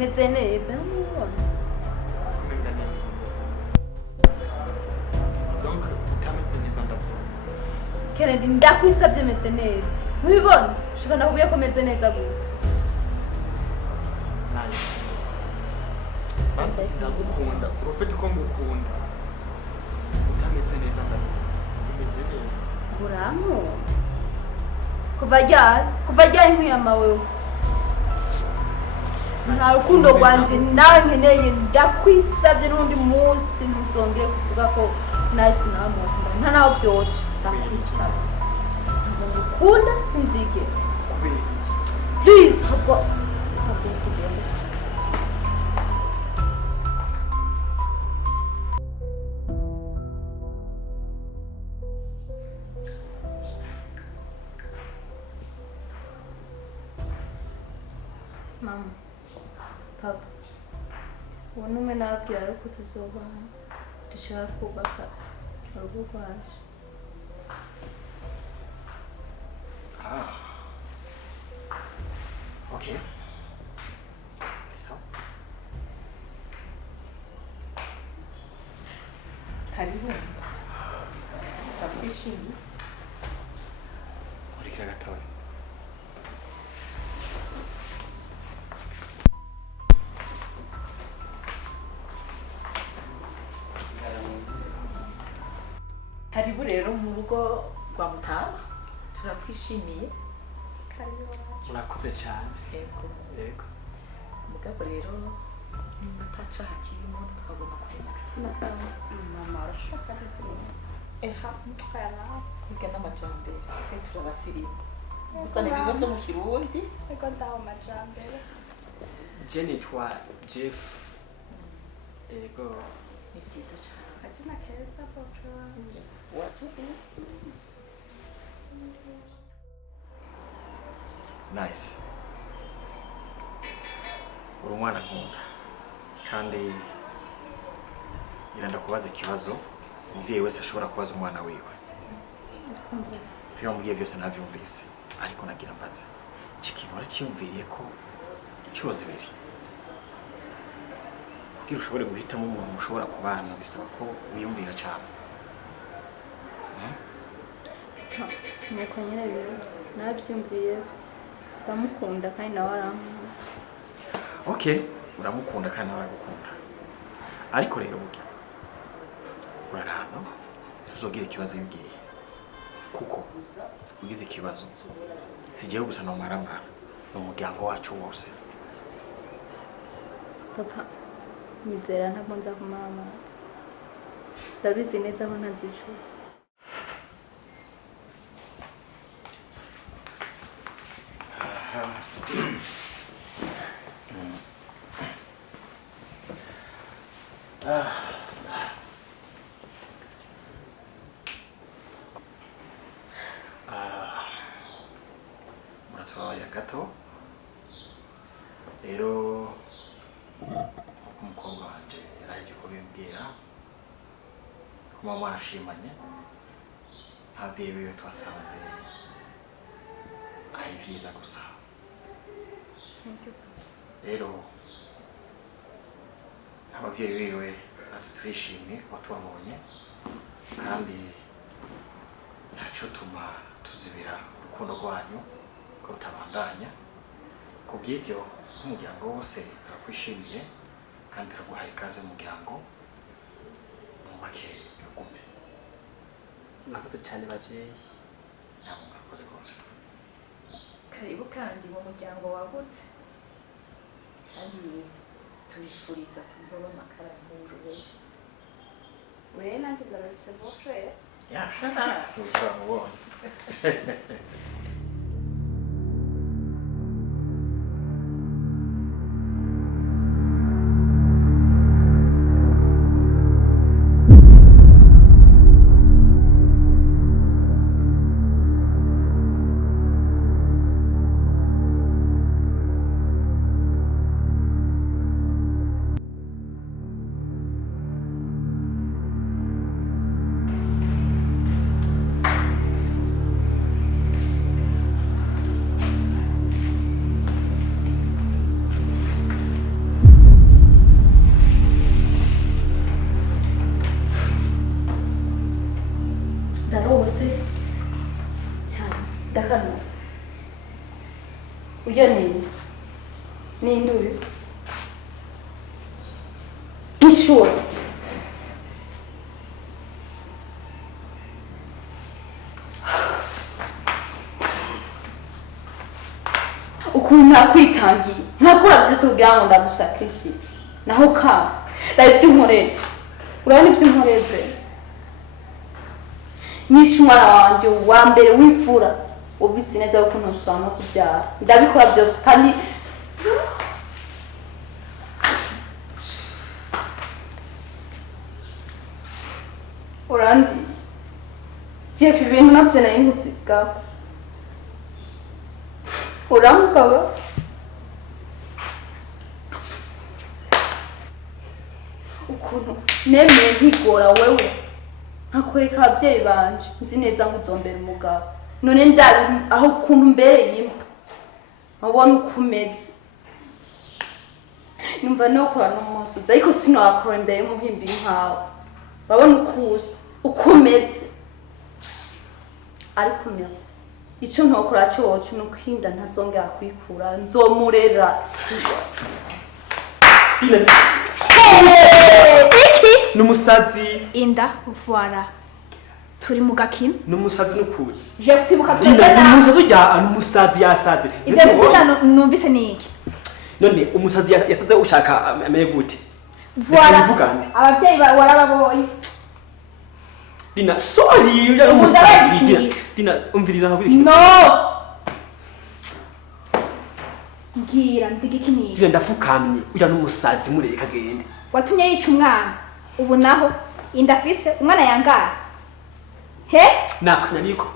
meze neza mubona kumenya neza donc utameze neza ndavyo Kennedy ndakwisabye meze neza mubibona shika nakubwiye ko meze neza gute nayo basi ndagukunda profeti ko ngukunda utameze neza ndavyo umeze neza buramu kuva ryari nkuyama wewe nta rukundo rwanjye nawe nkeneye ndakwisabye n'undi munsi ntuzongere kuvuga ko nahise namukunda nta naho byoroshye ndakwisabye ntabwo ngukunda sinzigera kubera iki please ntabwo kugenda mama papa ubu n'umwe nababwira yuko tuzobana dushaka kubaka urugo rwacu okay so karibu turakwishimiye urikira gatoya karibu rero mu rugo rwa Mutaba turakwishimiye murakoze cyane yego yego mugabo rero nimba ataca hakirimo twagomba kumenya akatsina kawe mama urashaka tuzirimo eha kwiga n'amajambere twe turabasirimu uzana ibigo byo mu kirundi ego ndaho amajambere je nitwa Jeff yego ni byiza cyane akazina keza bojo wacu isi nice uri umwana nkunda kandi irenda kubaza ikibazo umubyeyi wese ashobora kubaza umwana wiwe ibyo wambwiye byose nabyumvise ariko nagira mbaze iki kintu waracyiyumviriye ko inshuro zibiri kugira ushobore guhitamo umuntu mushobora kubana bisaba ko wiyumvira cyane nuko nyine bibaza nabyumviye ndamukunda kandi nawe arankunda okay uramukunda kandi nawe aragukunda ariko rero burya urarana tuzogira ikibazo yibwiye kuko ugize ikibazo sigiye gusa no maramara n'umuryango wacu wose papa nizera ntabwo nza kumara amazi ndabizi neza ko ntazicuza muratubaye gato rero umukobwa wanje yaraje kubimbwira kuma mwarashimanye ababyeyi biwe twasanze ari vyiza gusa rero ababyeyi biwe natwe turishimye kuba tubabonye kandi ntacyo tuma tuzibira urukundo rwanyu ko rutabandanya ku bw'ibyo nk'umuryango wose turakwishimiye kandi turaguhaye ikaze mu muryango mwubake urugume murakoze cyane babyeyi ntabwo murakoze rwose karibu kandi mu muryango wagutse kandi tubifuriza kuzoba amakara nk'urubeya wewe nanjye ndarose bofre ya uramubonye ndarose cyane ndakano ujya ni indubi ishuri ukuntu nakwitangiye ntakora byose kugira ngo ndagusacrifice naho ka ndahita inkorera urabona ibyo inkoreze nyishe umwana wanjye wa mbere w'imfura ubitse neza yuko ntusubira no kubyara ndabikora byose kandi urandi Jeff ibintu nabyo nari nkuzigaho urampaba ukuntu nemeye ntigora wewe nkakwereka ababyeyi banje nzi neza ngo uzombera umugabo none ndabi aho ukuntu mbereye imbwa nkabona uko umeze numva nokora n'umusozi ariko sinakora imbere y'umuhimbiri nkawe urabona uko umeze ariko umeze icyo ntokora cyoco ni ukhinda ntazongera kwikura nzomurera numusazi inda uvwara turi mu gakino numusazi nukuri je kutibuka dina numusazi ujya numusazi yasaze ivyo bizina numvise niki none umusazi yasaze ushaka amenye gute vwara abavyeyi warababonye dina sorry uya numusazi dina umvirira habiri no ngira ndigikini dina ndafukamye uya numusazi mureka gende watumye yica umwana ubu naho indafise umwana yangara he nakanyariko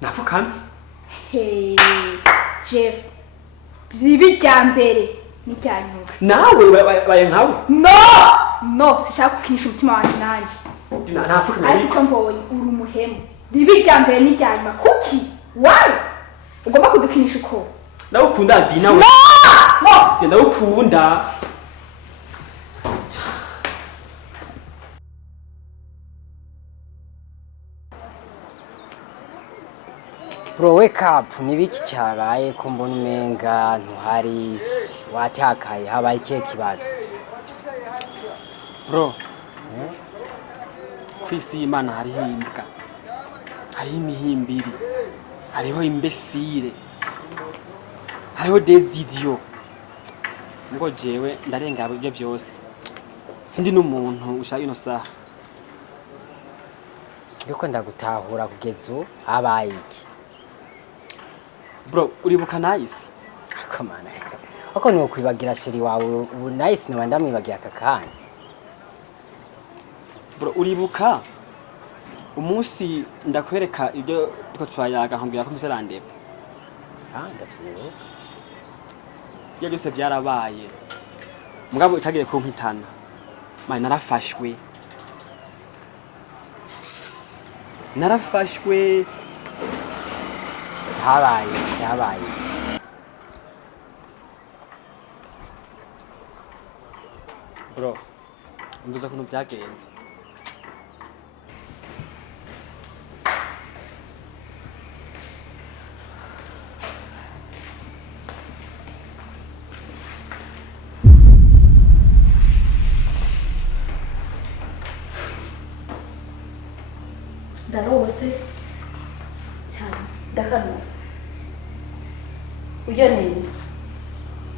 nafukamye he Jeff ribi rya mbere ni rya nyuma nawe baye nkawe no sishaka kukinisha umutima wanjye nanjye dina nafukamye ariko mbonye uri umuhemu ribi rya mbere ni rya nyuma kuki wawe ugomba kudukinisha uko nawe ukunda dina we dina ukunda Bro, wake up. Nibiki cyabaye ko mbona umenga ntuhari watakaye habaye ikihe kibazo? Bro, kwisi y'Imana hariho imbwa, hariho imihimbiri, hariho imbesire, hariho des idiots. Ngo jewe ndarenga ibyo byose. Sindi n'umuntu ushaka ino saha. Ndiko ndagutahura kugeza habaye iki? Bro, uribuka Nice? Come on. Ako ni ukwibagira shiri wawe ubu Nice no ndamwibagiye akakanya. Bro, uribuka umunsi ndakwereka ibyo uko twayaga nkambira ko muzerandeba. Ndavyibuka. Iyo byose byarabaye. Mugabo itagiye kumpitana. Mane narafashwe. Habaye. Bro, umvuza kuntu byagenze. ndarose cyane ndakano ujya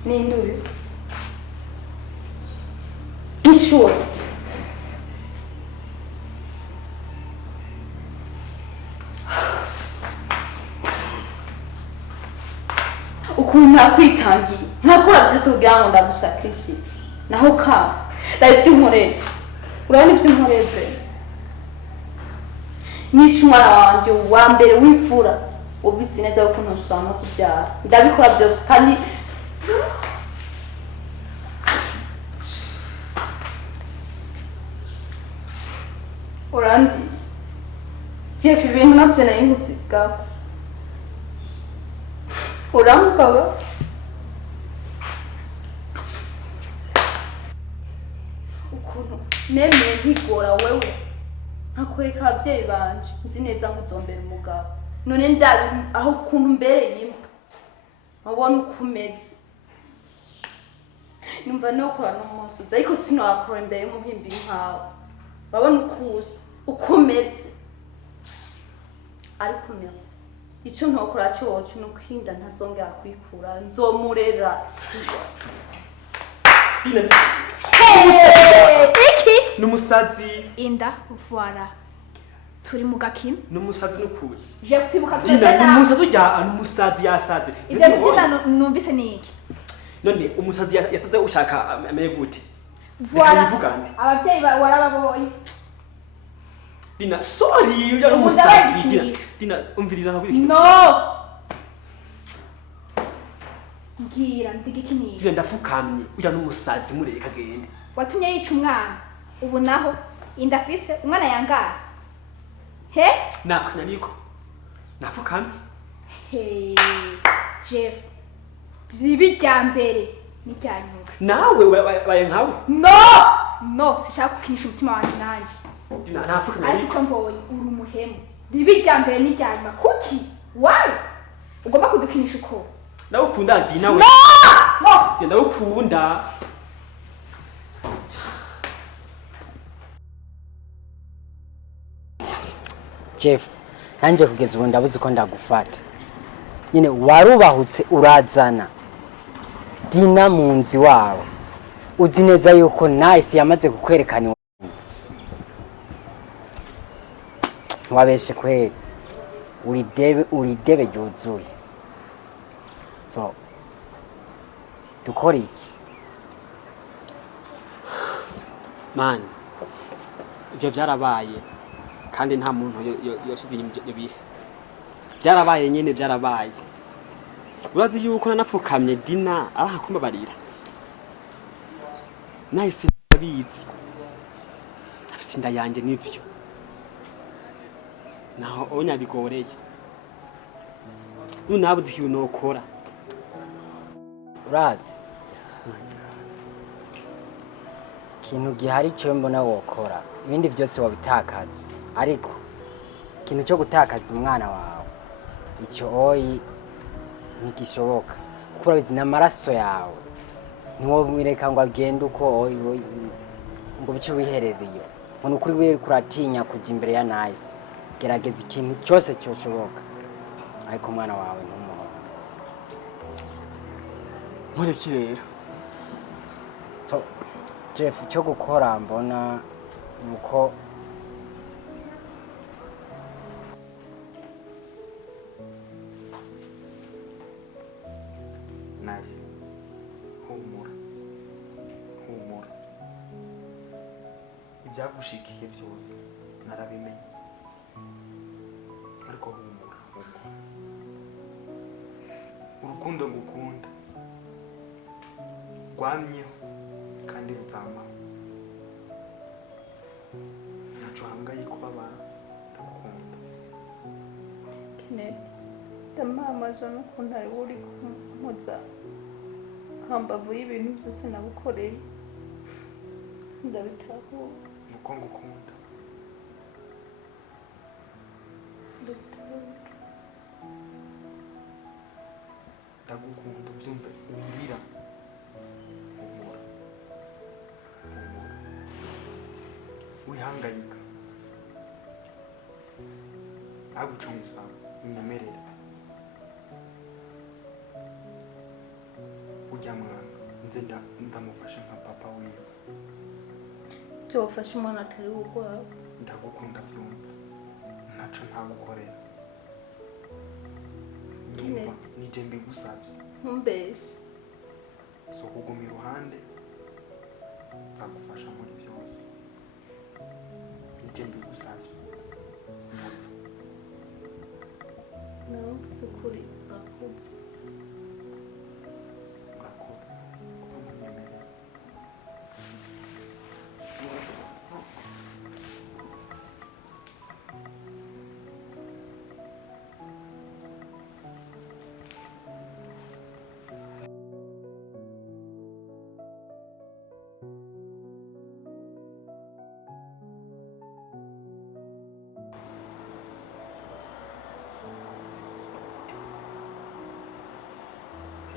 ni indubi ishuri ukuntu nakwitangiye ntakora byose kugira ngo ndagusacrifice naho ka ndahita inkorera urabona ibyo inkoreze nyishe umwana wanjye wa mbere w'imfura ubitse neza yuko ntusubira no kubyara ndabikora byose kandi urandi Jeff ibintu nabyo nari nkuzigaho urampaba ukuntu nemeye ntigora wewe nkakwereka ababyeyi banje nzi neza ngo uzombera umugabo none ndabi aho ukuntu mbereye imbwa wabona uko umeze numva nokora n'umusozi ariko sinakora imbere y'umuhimbiri nkawe wabona uko umeze ariko umeze icyo ntokora cyoco ni ukhinda ntazongera kwikura nzomurera iki n'umusazi inda uvara turi mu gakino n'umusazi n'ukuri je kutibuka Dina n'umusazi ujya n'umusazi yasaze ivyo bitina numvise niki none umusazi yasaze ushaka amenye gute voilà abavyeyi warababonye Dina sorry ujya n'umusazi Dina umviriza aho biri no ngira ndigikiniye Dina ndafukamye ujya n'umusazi mureka gende watumye yica umwana ubu naho indafise umwana yangara he nakanya niko nafukamye he Jeff ribi rya mbere ni rya nyuma nawe baye nkawe no sishaka kukinisha umutima wanjye nanjye nafukamye ariko mbonye uri umuhemu ribi rya mbere ni rya nyuma kuki why ugomba kudukinisha uko nawe ukunda Dina we no nawe ukunda Jeff nanjye kugeza ubu ndabuze ko ndagufata nyine warubahutse urazana Dina mu nzi wawe uzi neza yuko Nice yamaze kukwerekana wabeshe kweli uri debe ryuzuye so dukora iki man ibyo byarabaye kandi nta muntu yoshize ibyo bihe byarabaye nyine byarabaye urazi yuko nanapfukamye Dina arahakumbabarira Nice abizi afise inda yanjye n'ivyo naho onya bigoreye nunabuze ikintu nokora urazi ikintu gihari cyo mbona wokora ibindi byose wabitakaza ariko ikintu cyo gutakaza umwana wawe icyo oyi ntigishoboka kuko urabizi n'amaraso yawe ntiwomwireka ngo agende uko oyi ngo bice wiherereye ngo nukuri wiri kuratinya kujya imbere ya Nice gerageza ikintu cyose cyoshoboka ariko umwana wawe ntumuhora nkoreki rero so Jeff cyo gukora mbona nuko Nice humura ibyagushikiye byose narabimenye ariko humura urukundo ngukunda rwamyeho kandi ruzamaho ntacyo hangaye kubabara ndagukunda Kenneth ndamamaza n'ukuntu ari uri kumpuza hambavu y'ibintu byose nabukoreye sindabitahura nuko ngukunda ndagukunda ubyumve wirira humura wihangayika aguca umusaba unyemerera ujya mwana nze ndamufashe nka papa wiwe byofashe umwana atari urwawe ndagukunda byumva ntacyo ntagukorera Nyine. nyumva nije mbigusabye ntumbeshye so kuguma iruhande nzagufasha muri byose nije mbigusabye narumvise ukuri urakuze urakoze kuba munyemerera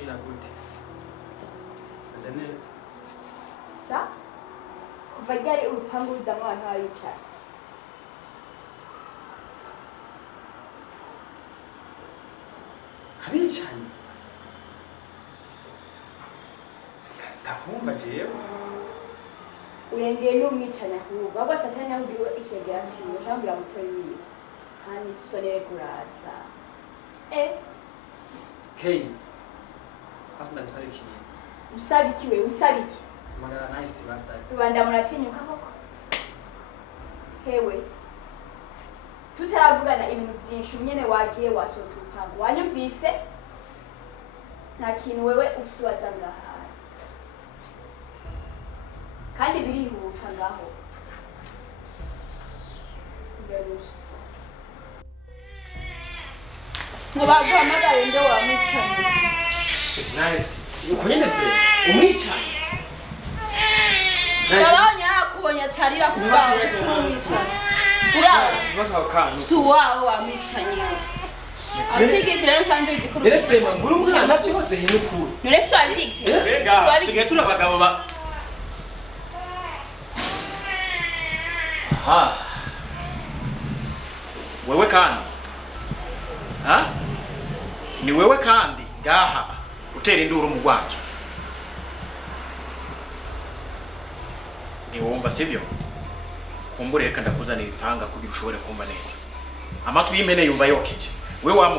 ugira gute aze neza sa kuva ryari urupangu ruzamwo abantu babicara abicanyi sitavumva jewe urengeye n'umwicanyi ahubwo ahubwo satani yahubiriwe icegera ciwe cambwira mutoyi wiwe kandi sonere kuraza Kei hasi ndagusaba ikintu usaba iki we usaba iki magara nice bastard rubanda muratinyuka koko hewe tutaravugana ibintu byinshi nyene wagiye wasohotse urupangu wanyumvise nta kintu wewe usubaza ngahaye kandi birihuta ngaho garusa ngo baguhamagare nde wamwicanyi nice uko nyene pe umwicanyi urabonye yakubonye acarira kuraho umwicanyi uraho si uwawe wamwicanyi atigeze rero usanzwe uzi ko rero prema muri umwana byose henukuru nure si wabigite rega sigaye turi abagabo ba aha wewe kandi ha ni wewe kandi ngaha utera induru mu Rwanda ni wumva sivyo kumbure reka ndakuzanira ipanga kugira ushobore kumva neza amatu y'imene yumva yokeje we wa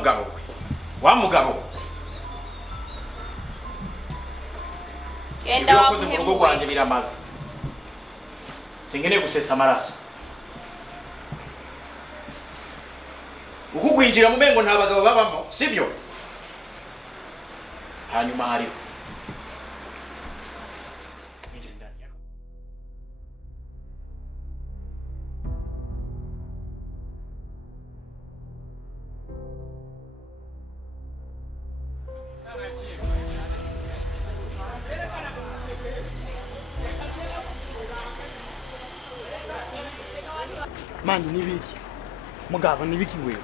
mugabo genda wakoze mu rugo rwanje biramaze singene gusesa amaraso uko kwinjira mu mengo nta bagabo babamo sivyo hanyuma hariho mani nibiki mugabo nibiki wewe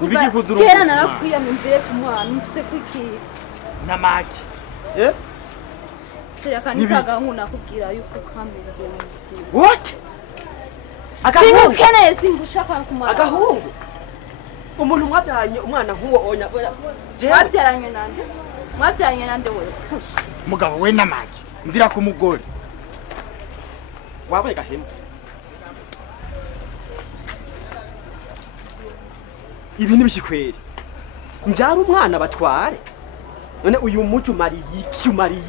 nibiki kuzuru kera narakwiyamye ku mwana mfise kwiki namaki sera kandi kagahungu nakubwira yuko kambiye mu buzima what agahungu keneye singushaka kumara agahungu umuntu mwabyaranye umwana nk'uwo onya mwabyaranye nande wewe mugabo we namaki mvira ku mugore wabaye gahemu ibi nibishikweri njara umwana batware none uyu mucu mari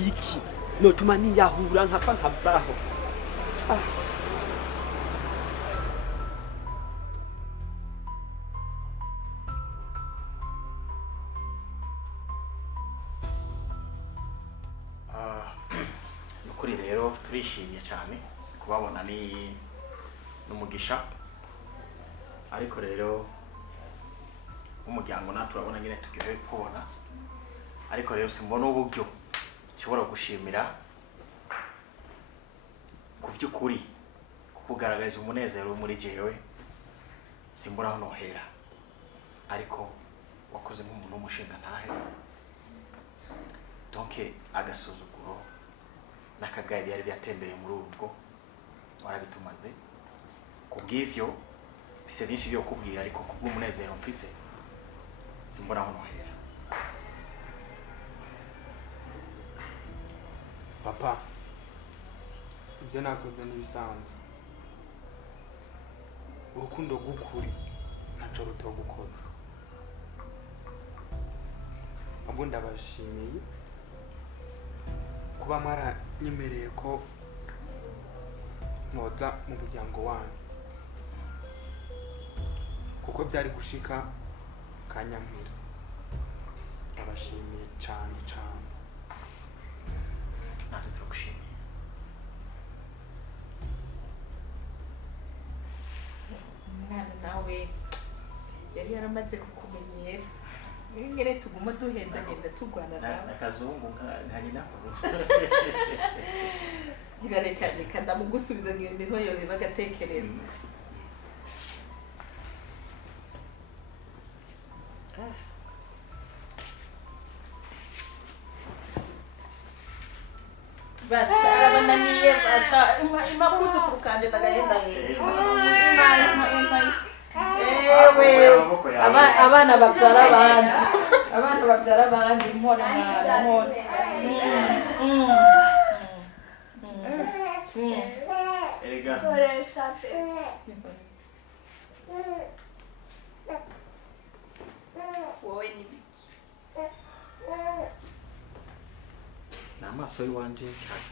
iki notuma niyahura nkapfa nkavaho nukuri rero turishimye cyane kubabona ni n'umugisha ariko rero umuryango natwe urabona nyine tugiye kubona ariko rero simbona uburyo nshobora gushimira ku by'ukuri kukugaragariza umunezero muri jewe simbona aho nohera ariko wakoze nk'umuntu w'umushinga ntahe donc agasuzuguro n'akagaye byari byatembereye muri urwo warabitumaze kubw'ivyo bise byinshi byo kubwira ariko kubw'umunezero mfise simbona aho nohera papa ibyo nakoze n'ibisanzwe urukundo rw'ukuri ntaco rutogukoza ahubwo ndabashimiye kuba mwaranyemereye ko mwoza mu muryango wanyu kuko byari gushika kanyampira ndabashimiye cyane cyane natwe turagushimiye umwana nawe yari yaramaze kukumenyera ngere tuguma duhendahenda turwana nawe akazungu nka nyina reka ndamugusubiza ngo niho yoheba agatekereza basha arabananiye basha imakutu kurukanje ndagahenda abana babyara abandi mpore mwana mpore Erega koresha pe wowe ni ni amaso y'iwanje cyane.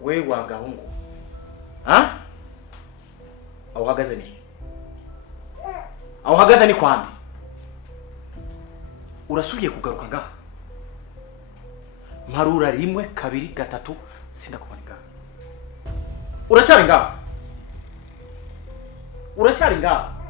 We wagahungu, ha? Aho uhagaze ni? Aho uhagaze ni kwande? Urasubiye kugaruka ngaha? Mparura rimwe kabiri gatatu sindakubona ngaha. Uracyari ngaha?